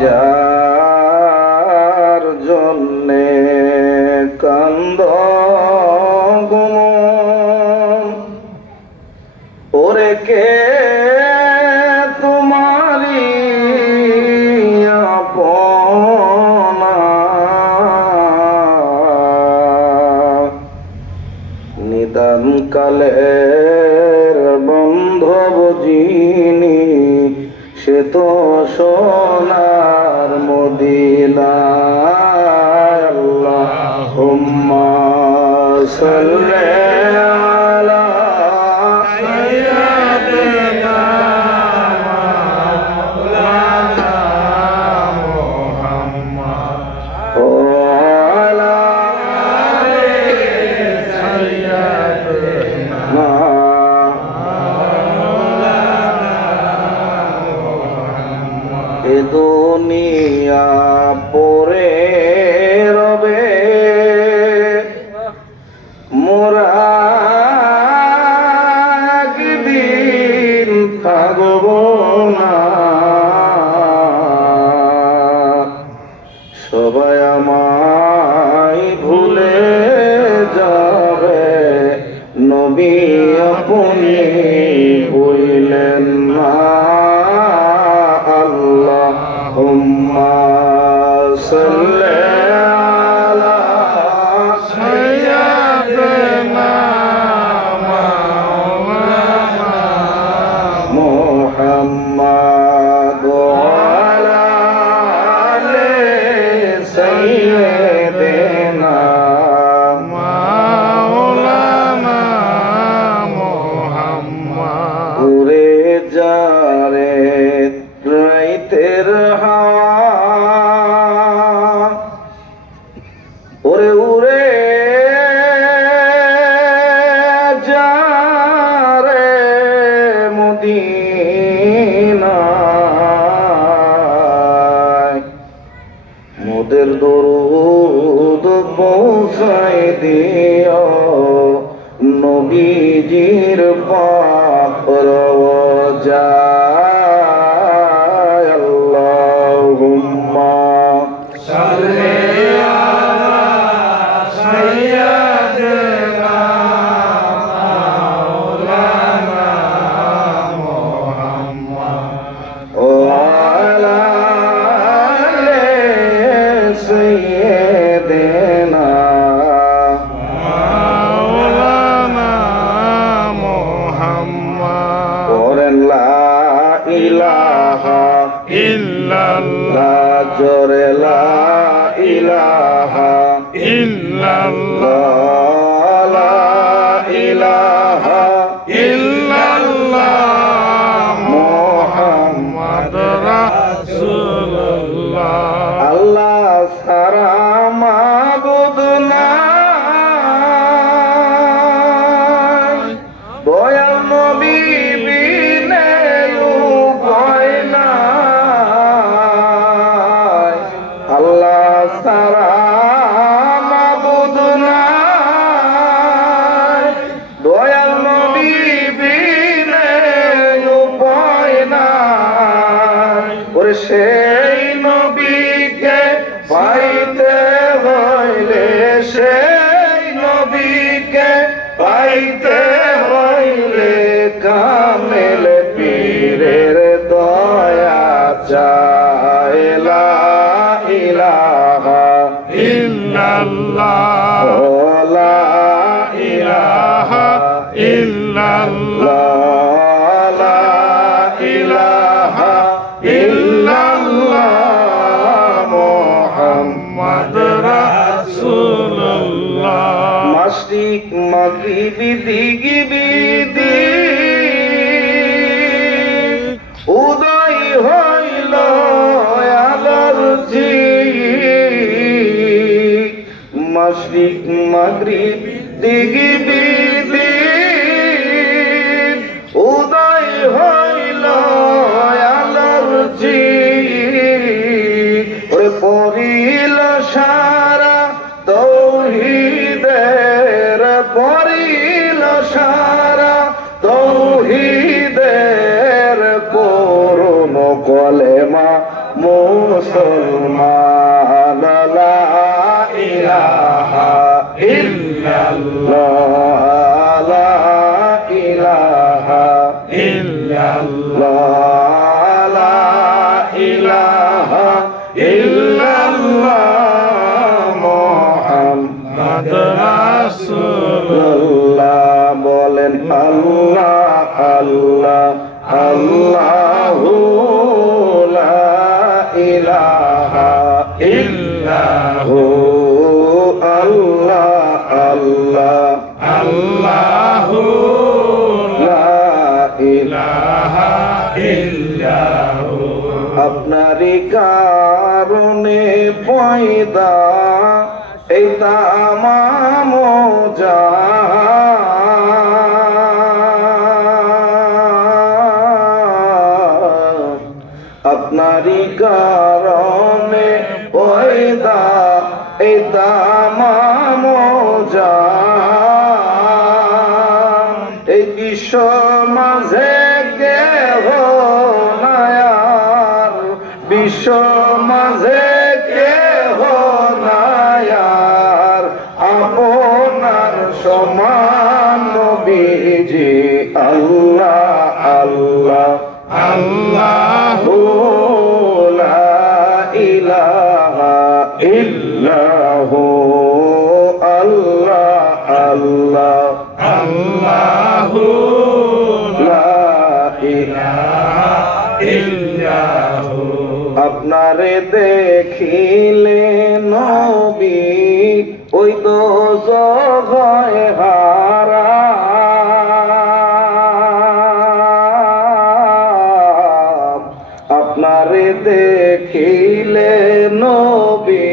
যার জন্যে কান্দ গুমন ওরে কে তোমারি আপনা নিদান কালের বন্ধব যিনি সে তো সোনার মদিনা। আল্লাহুম্মা সাল্লি আলা সাইয়্যিদিনা মাওলানা মুহাম্মদ ওয়া আলা আলি সাইয়্যিদিনা। এ দুনিয়া পরে রবে মোরা একদিন থাকব না। সবাই আমায় ভুলে যাবে নবী আপনি ভুলেন না। আল্লাহুম্মা সাল্লি আলা সাইয়্যিদিনা মাওলানা মুহাম্মদ ওয়া আলা আলি সাইয়্যিদিনা মাওলানা মুহাম্মদ। উড়ে যারে রাইতের হাওয়া ওরে উড়ে যারে মদিনায় মোদের দরুদ পৌঁছায় দিও নবীজির পাক রওজায়। আল্লাহুম্মা সাল্লি আলা সাইয়্যিদিনা মাওলানা মুহাম্মদ ওয়া আলা আলি সাইয়্যিদিনা মাওলানা মুহাম্মদ। ওরে লা ইলাহা ইল্লাল্লাহ জোরে লা ইলাহা ইল্লাল্লাহ লা ইলাহা ইল্লাল্লাহ মুহাম্মদ রাসূলুল্লাহ। আল্লাহ ছাড়া মাবুদ নাই দয়াল নবী বিনে উপায় নাই। আল্লাহ ছাড়া মাবুদ নাই দয়াল নবী বিনে উপায় নাই। ওরে সেই নবীকে পাইতে হইলে সেই নবীকে পাইতে হইলে কামেল পীরের দয়া চাই। লা ইলাহা ইল্লাল্লাহ লা ইলাহা ইল্লাল্লাহ লা ইলাহা ইল্লাল্লাহ মুহাম্মদ রাসূলুল্লাহ। মাশরিক মাগরিব দিগি বিদি উদয় হইল আলোর ঝিক। মাশরিক মাগরিব দিগি বিদি উদয় হইল আলোর ঝিক। ওরে পড়িল সারা তৌহিদের পড়িল সারা তৌহিদের পুরনো কলেমা মুসলমান লা ইলাহা ইল্লাল্লাহ লা ইলাহা ইল্লাল্লাহ লা ইলাহা ইল্লাল্লাহ মুহাম্মদ রাসূলুল্লাহ বলেন আল্লাহ আল্লাহ আল্লাহু লা ইলাহা ইল্লাহু আল্লাহ আল্লাহ আল্লাহু লা ইলাহা ইল্লাহু আপনারই কারণে পয়দা এই তামাম জাহান আপনারই কারণে পয়দা এই তামাম জাহান এই বিশ্ব মাঝে কেহ নায়ার বিশ্ব মাঝে কেহ নায়ার আপনার সমান নবীজি আল্লাহ আল্লাহ আল্লাহু লা ইলাহা ইল্লাহু আল্লাহ আল্লাহ আল্লাহু লা ইলাহা ইল্লাহু আপনারে দেখিলে নবী ওই তো জয় হারা আপনারে দেখিলে নবী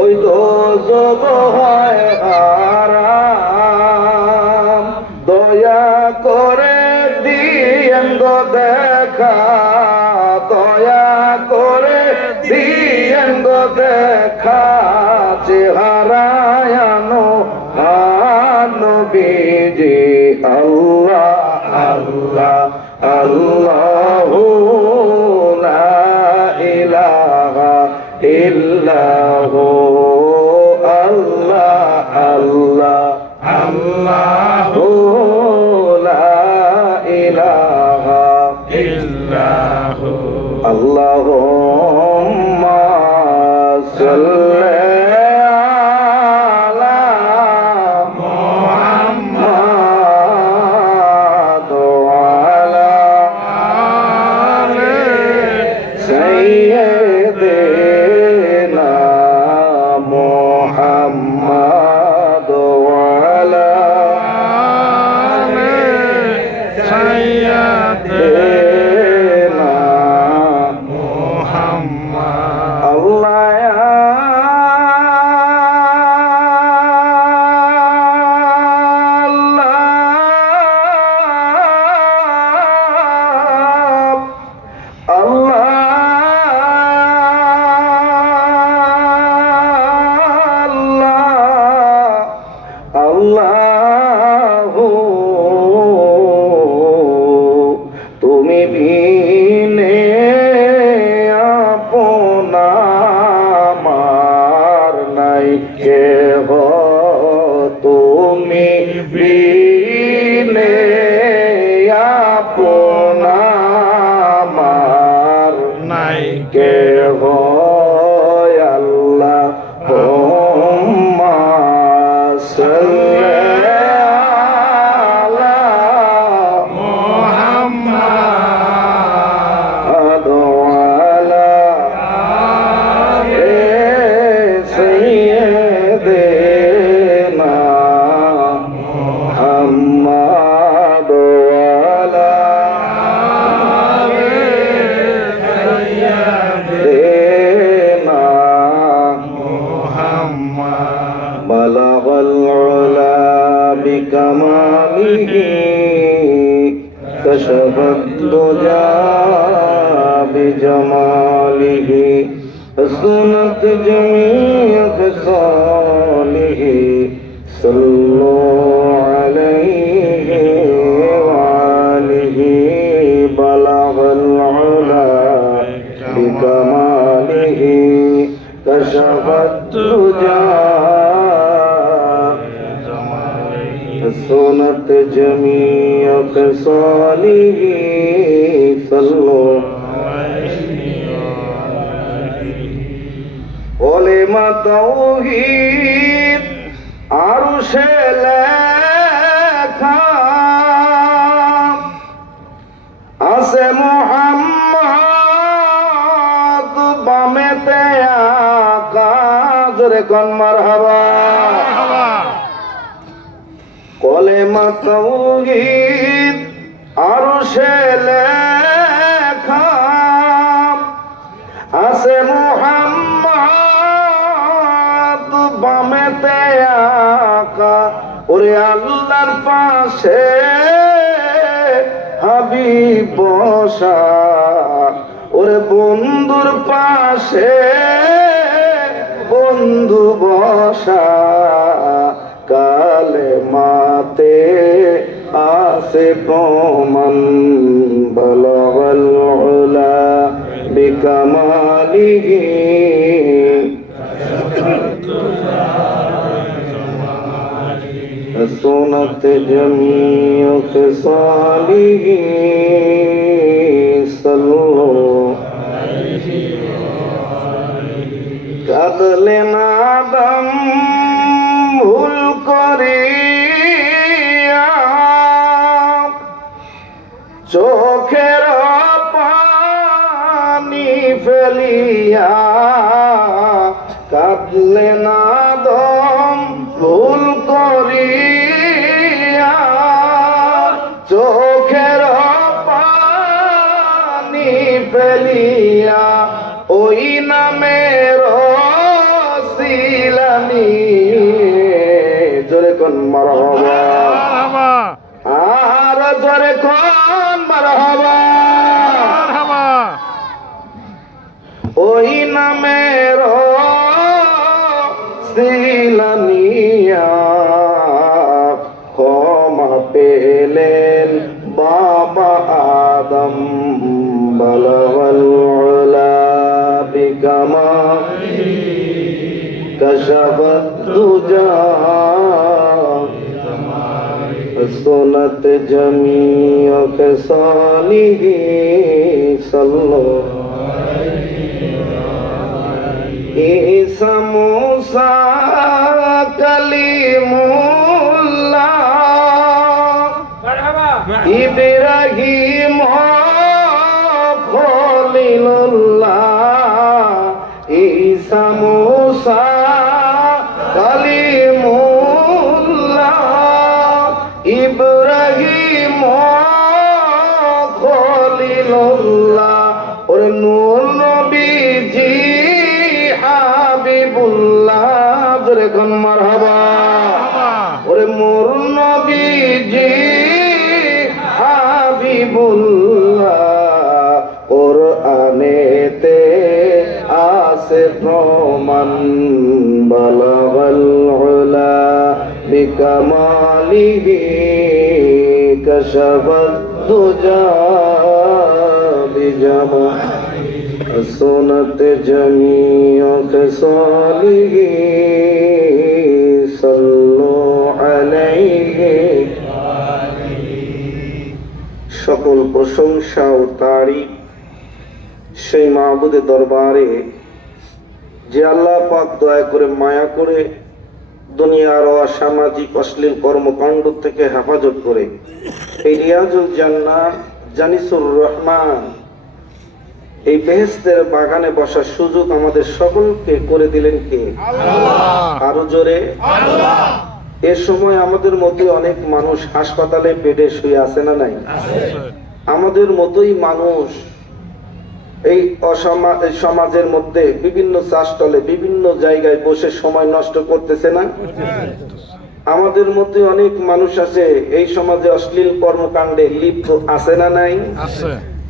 ওই তো জয় হারা দয়া করে দিয়েন গো দেখা দয়া করে দিয়েন গো দেখা চেহারায়ানো নবীজি আল্লাহ আল্লাহ আল্লাহু লা ইলাহা ইল্লাহু আল্লাহ আল্লাহ আল্লাহু লা ইলাহা ইল্লাহু আল্লাহুম্মা সাল্লি كشف الدجى بجماله حسنت جميع خصاله صلوا عليه وآله بلغ العلا بكماله كشف الدجى حسنت جميع خصاله صلوا কলেমা তাওহীদ আরশে লেখা আছে মুহাম্মদ বামেতে আকা জোরে কোন মারহাবা কলেমা তাওহীদ আরশে লেখা আছে মুহাম্মদ বামেতে আকা ওরে আল্লাহর পাশে হাবিব বসা ওরে বন্ধুর পাশে বন্ধু বসা কালেমাতে আছে প্রমাণ বলবল উলা বিকামালিহি حسنت جميع خصاله صلوا কাঁদলেন আদম ভুল করিয়া চোখের পানি ফেলিয়া কাঁদলেন আদম ভুল করিয়া চোখের পানি ফেলিয়া ওই নামের সিলানি জোরে কোন মারহাবা আর জোরে কোন মারহাবা ওই নামের সিলানিয়া ক্ষমা পেলেন বাবা আদম বলবল উলা বিকামালিহি كشف الدجى حسنت جميع خصاله صلوا عيسى موسى كليم الله إبراهيم خليل الله عيسى موسى কালিমুল্লাহ ইব্রাহিম খলিলুল্লাহ ওরে নূর নবীজি হাবিবুল্লাহ জোরে কোন মারহাবা ওরে নূর নবীজি হাবিবুল্লাহ কোরআনেতে আছে প্রমাণ বলবল উলা বিকামালিহি কশফত দুজা বিজামা حسنت جميع خصاله صلوا عليه সকল প্রশংসা ও তারিফ সেই মাহবুদের দরবারে যে আল্লাহ পাক দয়া করে মায়া করে দুনিয়ার অসামাজিক অশ্লীল কর্মকাণ্ড থেকে হেফাজত করে এই রিয়াজুল জান্নাত জানিসুর রহমান এই বেহেশতের বাগানে বসার সুযোগ আমাদের সকলকে করে দিলেন কে? আল্লাহ। আরো জোরে আল্লাহ। এ সময় আমাদের মধ্যে অনেক মানুষ হাসপাতালে বেডে শুয়ে আছে না নাই? আমাদের মতোই মানুষ এই সমাজের মধ্যে বিভিন্ন চাষতলে বিভিন্ন জায়গায় বসে সময় নষ্ট করতেছে না? আমাদের মধ্যে অনেক মানুষ আছে এই সমাজে অশ্লীল কর্মকাণ্ডে লিপ্ত আছে না নাই?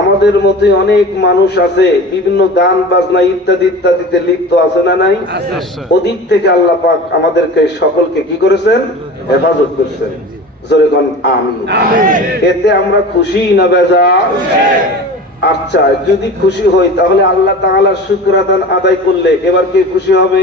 আমাদের মধ্যে অনেক মানুষ আছে বিভিন্ন গান বাজনা ইত্যাদি ইত্যাদিতে লিপ্ত আছে না নাই? ওদিক থেকে আল্লাহ পাক আমাদেরকে সকলকে কি করেছেন? হেফাজত করেছেন। জোরে কোন আমিন। এতে আমরা খুশি না বেজার? আচ্ছা, যদি খুশি হই তাহলে আল্লাহ তাআলার শুকর আদায় করলে এবার কে খুশি হবে?